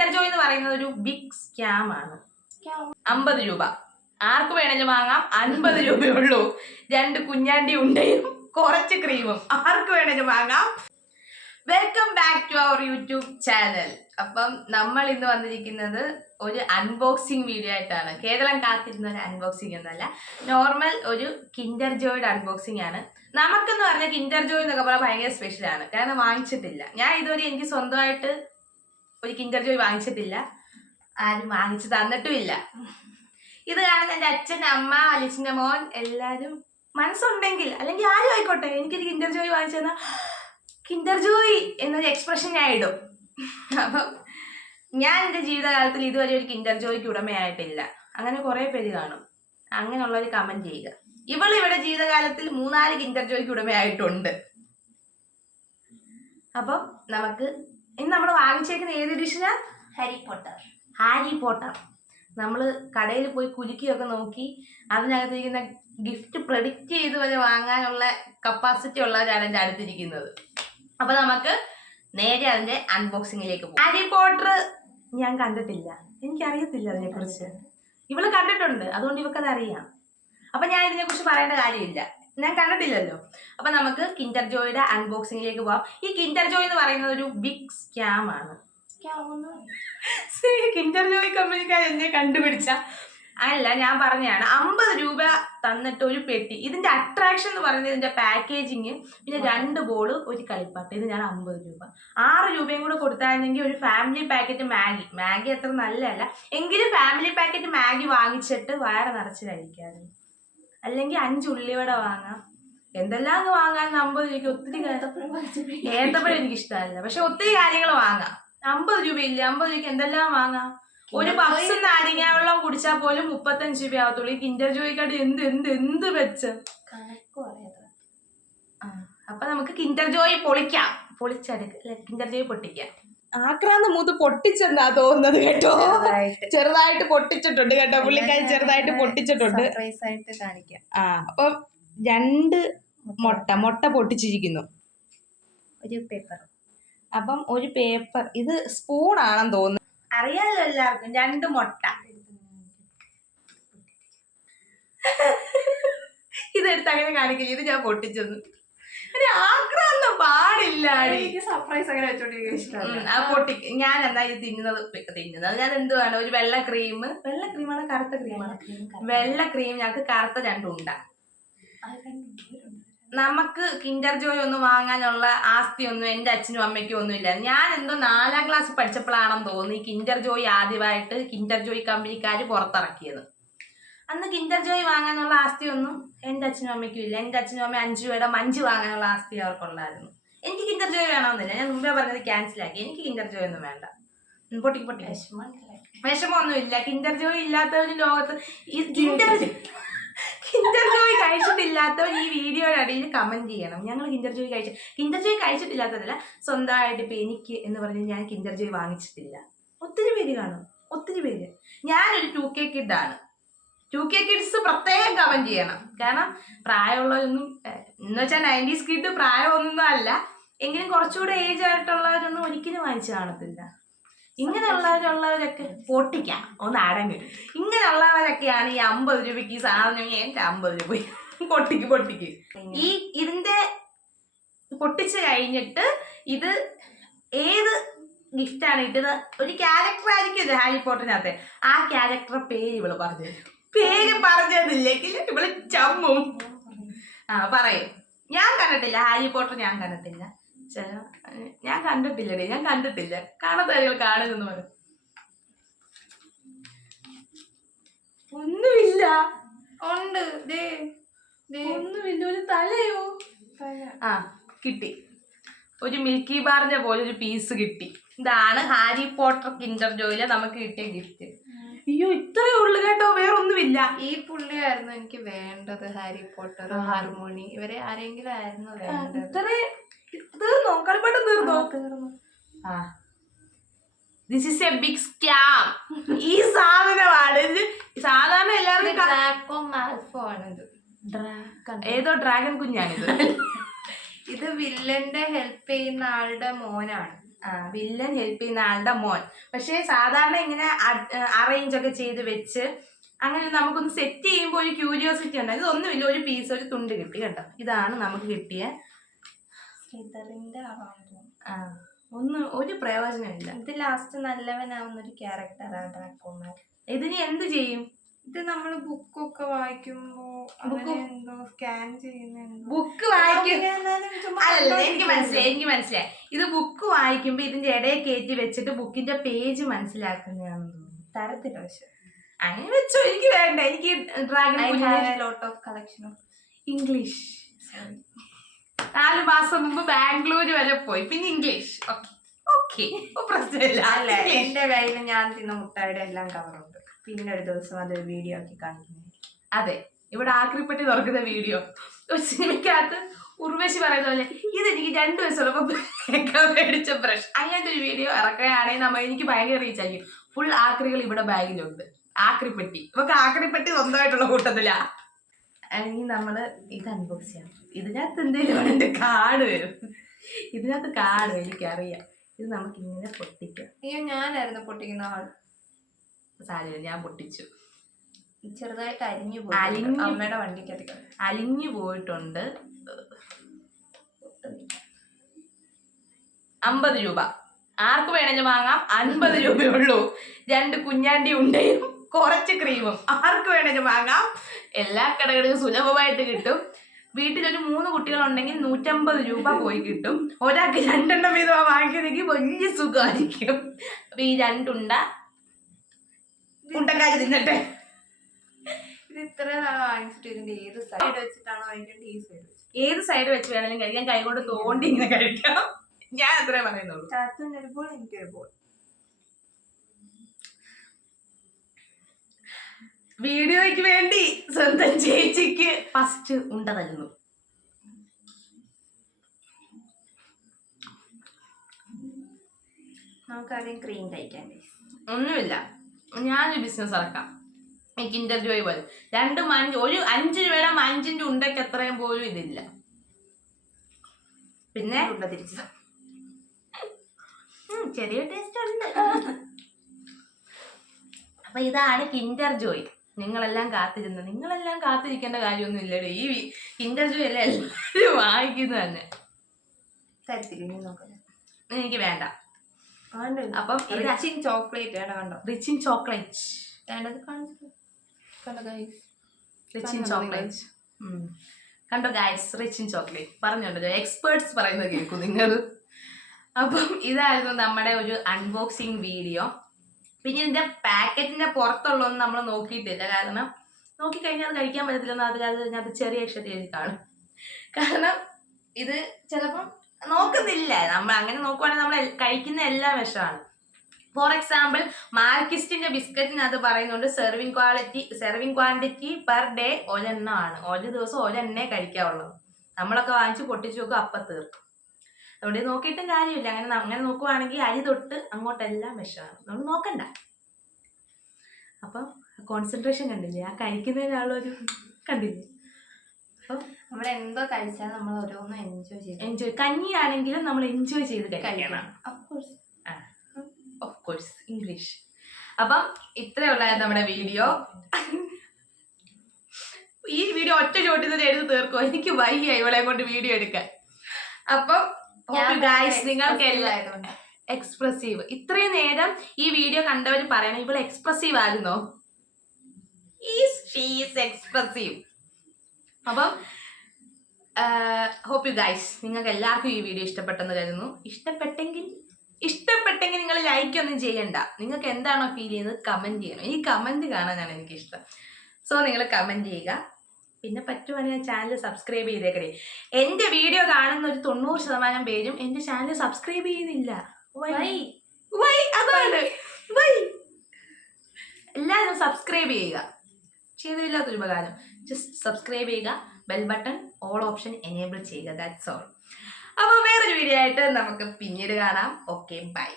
Kinder Joy എന്ന് പറയുന്നത് ഒരു ബിഗ് സ്കാം ആണ്. അമ്പത് രൂപ. ആർക്ക് വേണമെങ്കിലും വാങ്ങാം. അൻപത് രൂപയുള്ളൂ രണ്ട് കുഞ്ഞാണ്ടി ഉണ്ടയും കുറച്ച് ക്രീമും ആർക്ക് വേണമെങ്കിലും വാങ്ങാം. Welcome back to our YouTube channel അപ്പം നമ്മൾ ഇന്ന് വന്നിരിക്കുന്നത് ഒരു അൺബോക്സിങ് വീഡിയോ ആയിട്ടാണ്. കേരളം കാത്തിരുന്ന ഒരു അൺബോക്സിങ് ഒന്നല്ല നോർമൽ ഒരു കിൻഡർ ജോയുടെ അൺബോക്സിങ് ആണ്. നമുക്കെന്ന് പറഞ്ഞാൽ കിൻഡർ ജോയ് എന്നൊക്കെ പറഞ്ഞാൽ ഭയങ്കര സ്പെഷ്യലാണ് കാരണം വാങ്ങിച്ചിട്ടില്ല. ഞാൻ ഇതുവരെ എനിക്ക് സ്വന്തമായിട്ട് ഒരു കിൻഡർ ജോയ് വാങ്ങിച്ചിട്ടില്ല. ആരും വാങ്ങിച്ചു തന്നിട്ടുമില്ല. ഇത് കാണുന്ന എന്റെ അച്ഛൻ അമ്മ അലിച്ചിന്റെ മോൻ എല്ലാവരും മനസ്സുണ്ടെങ്കിൽ അല്ലെങ്കിൽ ആരും ആയിക്കോട്ടെ എനിക്കൊരു കിൻഡർ ജോയ് വാങ്ങിച്ചു തന്നാൽ കിൻഡർ ജോയ് എന്നൊരു എക്സ്പ്രഷൻ ഞാൻ ഇടും. അപ്പം ഞാൻ എന്റെ ജീവിതകാലത്തിൽ ഇതുവരെ ഒരു കിൻഡർ ജോയ്ക്ക് ഉടമയായിട്ടില്ല. അങ്ങനെ കുറേ പേര് കാണും. അങ്ങനെയുള്ളവർ കമന്റ് ചെയ്യുക. ഇവൾ ജീവിതകാലത്തിൽ മൂന്നാൽ കിൻഡർ ജോയ്ക്ക് ഉടമയായിട്ടുണ്ട്. അപ്പം നമുക്ക് ഇന്ന് നമ്മൾ വാങ്ങിച്ചേക്കുന്ന ഏത് എഡിഷന് ഹാരി പോട്ടർ. Harry Potter. നമ്മൾ കടയിൽ പോയി കുലുക്കിയൊക്കെ നോക്കി അതിനകത്തിരിക്കുന്ന ഗിഫ്റ്റ് പ്രഡിക്റ്റ് ചെയ്ത് വരെ വാങ്ങാനുള്ള കപ്പാസിറ്റി ഉള്ളവരാണ് എന്റെ അടുത്തിരിക്കുന്നത്. അപ്പോൾ നമുക്ക് നേരെ അതിന്റെ അൺബോക്സിങ്ങിലേക്ക് പോകും. ഹാരി പോട്ടർ ഞാൻ കണ്ടിട്ടില്ല. എനിക്കറിയത്തില്ല അതിനെക്കുറിച്ച്. ഇവൾ കണ്ടിട്ടുണ്ട്. അതുകൊണ്ട് ഇവക്കതറിയാം അപ്പം ഞാൻ ഇതിനെക്കുറിച്ച് പറയേണ്ട കാര്യമില്ല. ഞാൻ കണ്ടിട്ടില്ലല്ലോ. അപ്പം നമുക്ക് കിൻഡർ ജോയുടെ അൺബോക്സിംഗിലേക്ക് പോവാം. ഈ കിൻഡർ ജോയ് എന്ന് പറയുന്നത് ഒരു ബിഗ് സ്കാം ആണ്. കിൻഡർ ജോയ് കമ്പനിക്കാർ എന്നെ കണ്ടുപിടിച്ച. അല്ല ഞാൻ പറഞ്ഞതാണ്. അമ്പത് രൂപ തന്നിട്ട് ഒരു പെട്ടി. ഇതിന്റെ അട്രാക്ഷൻ എന്ന് പറയുന്നത് ഇതിന്റെ പാക്കേജിങ് പിന്നെ രണ്ട് ബോൾ ഒരു കളിപ്പാട്ട്. ഇത് ഞാൻ അമ്പത് രൂപ. ആറ് രൂപയും കൂടെ കൊടുത്തായിരുന്നെങ്കിൽ ഒരു ഫാമിലി പാക്കറ്റ് മാഗി. മാഗി അത്ര നല്ലതല്ല. എങ്കിലും ഫാമിലി പാക്കറ്റ് മാഗി വാങ്ങിച്ചിട്ട് വയറ് നിറച്ച് കഴിക്കാമായിരുന്നു. അല്ലെങ്കിൽ അഞ്ച് ഉള്ളിവട വാങ്ങാം. എന്തെല്ലാം അങ്ങ് വാങ്ങാൻ അമ്പത് രൂപയ്ക്ക് ഒത്തിരി ഏത്തപ്പഴം എനിക്ക് ഇഷ്ടമല്ല പക്ഷെ ഒത്തിരി കാര്യങ്ങൾ വാങ്ങാം. അമ്പത് രൂപയില്ല? അമ്പത് രൂപയ്ക്ക് എന്തെല്ലാം വാങ്ങാം? ഒരു പപ്സ് നാരങ്ങ വെള്ളം കുടിച്ചാൽ പോലും മുപ്പത്തഞ്ച് രൂപ ആവത്തുള്ളൂ. ഈ കിൻഡർ ജോയിക്കാട് എന്ത് എന്ത് എന്ത് വെച്ച്? അപ്പൊ നമുക്ക് കിൻഡർ ജോയി പൊളിക്കാം. പൊളിച്ചെടുക്ക. കിൻഡർ ജോയി പൊട്ടിക്കാം. ആക്രാന്ത മൂത്ത് പൊട്ടിച്ചെന്നാ തോന്നുന്നത് കേട്ടോ. ചെറുതായിട്ട്. പൊട്ടിച്ചിട്ടുണ്ട് കേട്ടോ. പുള്ളിക്കാരി ചെറുതായിട്ട് പൊട്ടിച്ചിട്ടുണ്ട്. ആ അപ്പൊ രണ്ട് മുട്ട മുട്ട പൊട്ടിച്ചിരിക്കുന്നു. ഒരു പേപ്പർ അപ്പം ഒരു പേപ്പർ ഇത് സ്പൂൺ ആണെന്ന് തോന്നുന്നു. അറിയാലോ എല്ലാവർക്കും രണ്ട് മുട്ട. ഇതെടുത്ത് അങ്ങനെ കാണിക്കില്ല? ഇത് ഞാൻ പൊട്ടിച്ചെന്ന്. ഒരു ആക്രാന്തം പാടില്ല എനിക്ക് സർപ്രൈസ് അങ്ങനെ വെച്ചോണ്ടിരിക്കാൻ ഉം, ആ പൊട്ടി ഞാൻ എന്താ ഇത് തിന്നുന്നത്? തിന്നുന്നത്. ഞാൻ എന്തുവാണ് ഒരു വെള്ള ക്രീം വെള്ള ക്രീമാണോ കറുത്ത ക്രീമാണോ വെള്ള ക്രീം ഞങ്ങൾക്ക് കറുത്ത രണ്ടുണ്ട. നമുക്ക് കിൻഡർ ജോയ് ഒന്നും വാങ്ങാനുള്ള ആസ്തി ഒന്നും എന്റെ അച്ഛനും അമ്മയ്ക്കും ഒന്നും ഇല്ല ഞാൻ എന്തോ നാലാം ക്ലാസ് പഠിച്ചപ്പോഴാണെന്ന് തോന്നുന്നു ഈ കിൻഡർ ജോയ് ആദ്യമായിട്ട് കിൻഡർ ജോയ് കമ്പനിക്കാര് പുറത്തിറക്കിയത്. അന്ന് കിൻഡർ ജോയ് വാങ്ങാനുള്ള ആസ്തിയൊന്നും എന്റെ അച്ഛനും അമ്മയ്ക്കും ഇല്ല. എന്റെ അച്ഛനും അമ്മ അഞ്ച് രൂപയുടെ മഞ്ച് വാങ്ങാനുള്ള ആസ്തി അവർക്കുണ്ടായിരുന്നു. എനിക്ക് കിൻഡർ ജോയ് വേണമെന്നില്ല. ഞാൻ മുമ്പേ പറഞ്ഞത് ക്യാൻസൽ ആക്കി. എനിക്ക് കിൻഡർ ജോയ് ഒന്നും വേണ്ട. പൊട്ടി പൊട്ടി. വിഷമമൊന്നും ഇല്ല കിൻഡർ ജോയ് ഇല്ലാത്തവര് ലോകത്ത് ഈ കിൻഡർ കിൻഡർ ജോയ് കഴിച്ചിട്ടില്ലാത്തവർ ഈ വീഡിയോയുടെ അടിയിൽ കമന്റ് ചെയ്യണം. ഞങ്ങൾ കിൻഡർ ജോയ് കഴിച്ചു കിൻഡർ ജോയ് കഴിച്ചിട്ടില്ലാത്തതല്ല. സ്വന്തമായിട്ട് ഇപ്പൊ എനിക്ക് എന്ന് പറഞ്ഞ് ഞാൻ കിൻഡർ ജോയ് വാങ്ങിച്ചിട്ടില്ല. ഒത്തിരി പേര് കാണും. ഒത്തിരി പേര്. ഞാനൊരു ടു കെ കിഡാണ് ടു കെ കിഡ്സ് പ്രത്യേകം കമന്റ് ചെയ്യണം. കാരണം പ്രായമുള്ളവരൊന്നും എന്ന് വെച്ചാൽ നയന്റീസ് കിഡ് പ്രായമൊന്നും അല്ല. എങ്കിലും കുറച്ചുകൂടെ ഏജ് ആയിട്ടുള്ളവരൊന്നും ഒരിക്കലും വാങ്ങിച്ചു കാണത്തില്ല. ഇങ്ങനെയുള്ളവരുള്ളവരൊക്കെ പൊട്ടിക്കാം. ഒന്ന് അടങ്ങ് ഇങ്ങനെയുള്ളവരൊക്കെയാണ് ഈ അമ്പത് രൂപയ്ക്ക് ഈ സാധനം എന്റെ അമ്പത് രൂപ. പൊട്ടിക്ക് പൊട്ടിക്ക്. ഈ ഇതിന്റെ പൊട്ടിച്ച് കഴിഞ്ഞിട്ട് ഇത് ഏത് ഗിഫ്റ്റാണ് ഇട്ടത്? ഒരു ക്യാരക്ടർ ആയിരിക്കും ഹാരി പോട്ടറിനകത്ത് ആ ക്യാരക്ടറെ പേര് ഇവൾ പറഞ്ഞു തരും പേര് പറഞ്ഞു തന്നില്ലെങ്കിൽ ഇവൾ ചമ്മും. ആ പറയും. ഞാൻ കണ്ടിട്ടില്ല. ഹാരി പോട്ടർ ഞാൻ കണ്ടിട്ടില്ല. ഞാൻ കണ്ടിട്ടില്ലടേ. ഞാൻ കണ്ടിട്ടില്ല. കാണാത്ത കാര്യങ്ങൾ കാണുന്നെന്ന് പറയും. ഒന്നുമില്ല. ഉണ്ട്. ദേ ഒന്നുമില്ല. ഒരു തലയോ? ആ കിട്ടി. ഒരു മിൽക്കി ബാറിന്റെ പോലെ ഒരു പീസ് കിട്ടി. ഇതാണ് ഹാരി പോട്ടർ കിൻഡർ ജോയിലെ നമുക്ക് കിട്ടിയ ഗിഫ്റ്റ്. അയ്യോ ഇത്രയേ ഉള്ളു കേട്ടോ വേറെ ഒന്നുമില്ല ഈ പുള്ളിയായിരുന്നു എനിക്ക് വേണ്ടത് ഹാരി പോട്ടർ ഹാർമോണി. ഇവരെ ആരെങ്കിലും ആയിരുന്നു വേണ്ടത്. ഇത്രേ തീർന്നോ കളിപ്പാട്ടം തീർന്നോ? തീർന്നു. ആ. This is a big scam ഈ സാധനമാണ്. ഇത് സാധാരണ എല്ലാവർക്കും ക- ഡ്രാക്കോ മാൽഫോ ആണിത്. ഏതോ ഡ്രാഗൺ കുഞ്ഞാണിത്. ഇത് വില്ലന്റെ ഹെൽപ്പ് ചെയ്യുന്ന ആളുടെ മോനാണ്. വില്ലൻ ഹെൽപ്പ് ചെയ്യുന്ന ആളുടെ മോൻ. പക്ഷേ സാധാരണ ഇങ്ങനെ അറേഞ്ച് ഒക്കെ ചെയ്ത് വെച്ച് അങ്ങനെ നമുക്കൊന്ന് സെറ്റ് ചെയ്യുമ്പോൾ ഒരു ക്യൂരിയോസിറ്റി ഉണ്ട്. ഇതൊന്നുമില്ല ഒരു പീസ് ഒരു തുണ്ട് കിട്ടി കേട്ടോ. ഇതാണ് നമുക്ക് കിട്ടിയ. ആ ഒന്ന് ഒരു പ്രയോജനമില്ല. ഇത് ലാസ്റ്റ് നല്ലവനാവുന്ന ഒരു ക്യാരക്ടറാണ് ഡ്രാക്കോമാർ ഇതിന് എന്ത് ചെയ്യും? ഇത് നമ്മൾ ബുക്കൊക്കെ വായിക്കുമ്പോ എന്തോ സ്കാൻ ചെയ്യുന്ന ബുക്ക് വായിക്കും. അങ്ങനെ അല്ല എനിക്ക് മനസ്സിലായി എനിക്ക് മനസ്സിലായി. ഇത് ബുക്ക് വായിക്കുമ്പോ ഇതിന്റെ ഇടയിൽ കയറ്റി വെച്ചിട്ട് ബുക്കിന്റെ പേജ് മനസ്സിലാക്കുന്നതാണെന്ന് തോന്നുന്നു. തരത്തില്ല പക്ഷെ. അങ്ങനെ വെച്ചോ എനിക്ക് വേണ്ട. എനിക്ക് dragon lot of collection of English നാല് മാസം മുമ്പ് ബാംഗ്ലൂർ വരെ പോയി. പിന്നെ ഇംഗ്ലീഷ് ഓക്കെ ഓക്കെ പ്രശ്നമില്ല അല്ല എന്റെ കയ്യിൽ ഞാൻ തിന്ന മുട്ടായുടെ എല്ലാം കവറുണ്ട് പിന്നെ ഒരു ദിവസം അതൊരു വീഡിയോ ആക്കി കാണിക്കുന്നു അതെ ഇവിടെ ആക്രിപ്പെട്ടി തുറക്കുന്ന വീഡിയോ സിനിമയ്ക്കകത്ത് ഉർവശി പറയുന്ന പോലെ ഇതെനിക്ക് രണ്ടു വയസ്സുള്ളപ്പോ കേൾക്കാൻ മേടിച്ച ബ്രഷ് അങ്ങനത്തെ ഒരു വീഡിയോ ഇറക്കുകയാണെങ്കിൽ നമ്മൾ എനിക്ക് ഭയങ്കര റീച്ച് ആയിരിക്കും. ഫുൾ ആക്രികൾ ഇവിടെ ബാഗിലുണ്ട്. ആക്രിപ്പെട്ടി. ഇവക്ക് ആക്രിപ്പെട്ടി സ്വന്തമായിട്ടുള്ള കൂട്ടത്തിലാ. അല്ലെങ്കിൽ നമ്മൾ ഇത് അൺബോക്സ് ചെയ്യാം. ഇതിനകത്ത് എന്തെങ്കിലും എന്റെ കാട് വരും. ഇതിനകത്ത് കാട് എനിക്കറിയാം. ഇത് നമുക്ക് ഇങ്ങനെ പൊട്ടിക്കാം. അയ്യോ ഞാനായിരുന്നു പൊട്ടിക്കുന്ന ആൾ. സാരില്ല ഞാൻ പൊട്ടിച്ചു. ചെറുതായിട്ട് അരിഞ്ഞു അലിഞ്ഞു. പോയി അമ്മയുടെ വണ്ടിക്കകത്ത്. അലിഞ്ഞു പോയിട്ടുണ്ട്. അമ്പത് രൂപ. ആർക്ക് വേണമെങ്കിലും വാങ്ങാം. അൻപത് രൂപയുള്ളൂ രണ്ട് കുഞ്ഞാണ്ടി ഉണ്ടയും കുറച്ച് ക്രീമും. ആർക്ക് വേണമെങ്കിലും വാങ്ങാം. എല്ലാ കടകളിലും സുലഭമായിട്ട് കിട്ടും. വീട്ടിൽ ഒരു മൂന്ന് കുട്ടികളുണ്ടെങ്കിൽ നൂറ്റമ്പത് രൂപ പോയി കിട്ടും. ഒരാൾക്ക് രണ്ടെണ്ണം വീതം വാങ്ങിക്കുന്നെങ്കിൽ വലിയ സുഖമായിരിക്കും. അപ്പൊ ഈ രണ്ടുണ്ട ഉണ്ടക്കാരി തിന്നട്ടെ. ഇത് ഇത്ര നാൾ വാങ്ങിച്ചിട്ട് ഇതിന്റെ ഏത് സൈഡ് വെച്ചിട്ടാണോ വാങ്ങിക്കേണ്ടത് ഈ സൈഡ് ഏത് സൈഡ് വെച്ച് വേണമെങ്കിലും കഴിക്കാം കൈ കൊണ്ട് തോണ്ടി ഇങ്ങനെ കഴിക്കാം. ഞാൻ അത്രേ പറയുന്നുള്ളൂ. ഒരു ബോൾ എനിക്ക് ഒരു ബോൾ വീഡിയോയ്ക്ക് വേണ്ടി സ്വന്തം ചേച്ചിക്ക് ഫസ്റ്റ് ഉണ്ട തരുന്നു. നമുക്കാദ്യം ക്രീം കഴിക്കാൻ ഒന്നുമില്ല. ഞാനൊരു ബിസിനസ് ഇറക്കാം എനിക്ക് ഇന്റർവ്യൂ ആയി പോലും രണ്ട് മഞ്ച് ഒരു അഞ്ച് രൂപയുടെ അഞ്ചിന്റെ ഉണ്ടയ്ക്ക് എത്രയും പോലും ഇതില്ല. പിന്നെ? തിരിച്ചു ചെറിയ ടേസ്റ്റ് ഉണ്ട്. അപ്പൊ ഇതാണ് കിൻഡർ ജോയ് നിങ്ങളെല്ലാം കാത്തിരുന്നത് നിങ്ങളെല്ലാം കാത്തിരിക്കേണ്ട കാര്യമൊന്നും ഇല്ലല്ലോ ഈ കിൻഡർ ജോയ് അല്ലേ എല്ലാവരും വാങ്ങിക്കുന്നത് തന്നെ. എനിക്ക് വേണ്ട. അപ്പം ചോക്ലേറ്റ് ആണ് കണ്ടോ? Rich in chocolate rich in chocolate കണ്ടോ ഗായ്സ് റിച്ച് ഇൻ ചോക്ലേറ്റ് പറഞ്ഞോണ്ടോ എക്സ്പേർട്സ് പറയുന്നത് കേൾക്കും നിങ്ങൾ. അപ്പം ഇതായിരുന്നു നമ്മുടെ ഒരു അൺബോക്സിങ് വീഡിയോ പിന്നെ ഇതിന്റെ പാക്കറ്റിന്റെ പുറത്തുള്ളതൊന്നും നമ്മൾ നോക്കിയിട്ടില്ല. കാരണം നോക്കിക്കഴിഞ്ഞാൽ അത് കഴിക്കാൻ പറ്റത്തില്ലെന്ന് അതിൽ അത് ചെറിയ അക്ഷരത്തിൽ കാണും. കാരണം ഇത് ചിലപ്പം നോക്കുന്നില്ല. നമ്മൾ അങ്ങനെ നോക്കുവാണെങ്കിൽ നമ്മൾ കഴിക്കുന്ന എല്ലാ വിഷമാണ്. ഫോർ എക്സാമ്പിൾ മാർക്കിസ്റ്റിന്റെ ബിസ്ക്കറ്റിനകത്ത് പറയുന്നുണ്ട് serving quality serving quantity per day ആണ് ഒരു ദിവസം ഒലെണ്ണേ കഴിക്കാവുള്ളൂ. നമ്മളൊക്കെ വാങ്ങിച്ച് പൊട്ടിച്ചു നോക്കും അപ്പം തീർക്കും. അതുകൊണ്ട് നോക്കിയിട്ടും കാര്യമില്ല. അങ്ങനെ അങ്ങനെ നോക്കുവാണെങ്കിൽ അരി തൊട്ട് അങ്ങോട്ടെല്ലാം വിഷമാണ്. നമ്മൾ നോക്കണ്ട. അപ്പം കോൺസെൻട്രേഷൻ കണ്ടില്ലേ? ആ കഴിക്കുന്നതിനുള്ളൊരു കണ്ടില്ലേ? അപ്പം നമ്മൾ എന്തോ കഴിച്ചാൽ നമ്മൾ ഓരോന്നും എൻജോയ് ചെയ്ത്. എൻജോയ് കഞ്ഞി ആണെങ്കിലും നമ്മൾ എൻജോയ് ചെയ്ത് കഴിക്കണം. ഓഫ് കോഴ്സ് ഇംഗ്ലീഷ് അപ്പം ഇത്രയുള്ളായിരുന്നു നമ്മുടെ വീഡിയോ. ഈ വീഡിയോ ഒറ്റ ചോട്ടിൽ തന്നെ എഴുതി തീർക്കും. എനിക്ക് വയ്യ ഇവളെ കൊണ്ട് വീഡിയോ എടുക്കാൻ. അപ്പം ഗായ്സ് നിങ്ങൾക്ക് എല്ലാം എക്സ്പ്രസീവ് ഇത്രയും നേരം ഈ വീഡിയോ കണ്ടവർ പറയണം ഇവൾ എക്സ്പ്രസീവ് ആയിരുന്നോ? ഈസ് എക്സ്പ്രസീവ് അപ്പം ഹോപ്പ് യു ഗൈസ് നിങ്ങൾക്ക് എല്ലാവർക്കും ഈ വീഡിയോ ഇഷ്ടപ്പെട്ടെന്ന് കരുതുന്നു. ഇഷ്ടപ്പെട്ടെങ്കിൽ ഇഷ്ടപ്പെട്ടെങ്കിൽ നിങ്ങൾ ലൈക്ക് ഒന്നും ചെയ്യണ്ട. നിങ്ങൾക്ക് എന്താണോ ഫീൽ ചെയ്യുന്നത് കമന്റ് ചെയ്യണം. ഈ കമന്റ് കാണാനാണ് എനിക്കിഷ്ടം. സോ നിങ്ങൾ കമന്റ് ചെയ്യുക. പിന്നെ പറ്റുവാണെങ്കിൽ ചാനൽ സബ്സ്ക്രൈബ് ചെയ്തേക്കണേ എന്റെ വീഡിയോ കാണുന്ന ഒരു തൊണ്ണൂറ് ശതമാനം പേരും എന്റെ ചാനൽ സബ്സ്ക്രൈബ് ചെയ്യുന്നില്ല. Why why? അതാണ്. Why? എല്ലാവരും സബ്സ്ക്രൈബ് ചെയ്യുക. ചെയ്തില്ലാത്തൊരു ഉപകാരം. ജസ്റ്റ് സബ്സ്ക്രൈബ് ചെയ്യുക. Bell button all option enable ചെയ്യുക. ദാറ്റ്സ് ഓൾ അപ്പോൾ വേറൊരു വീഡിയോ ആയിട്ട് നമുക്ക് പിന്നീട് കാണാം. Okay bye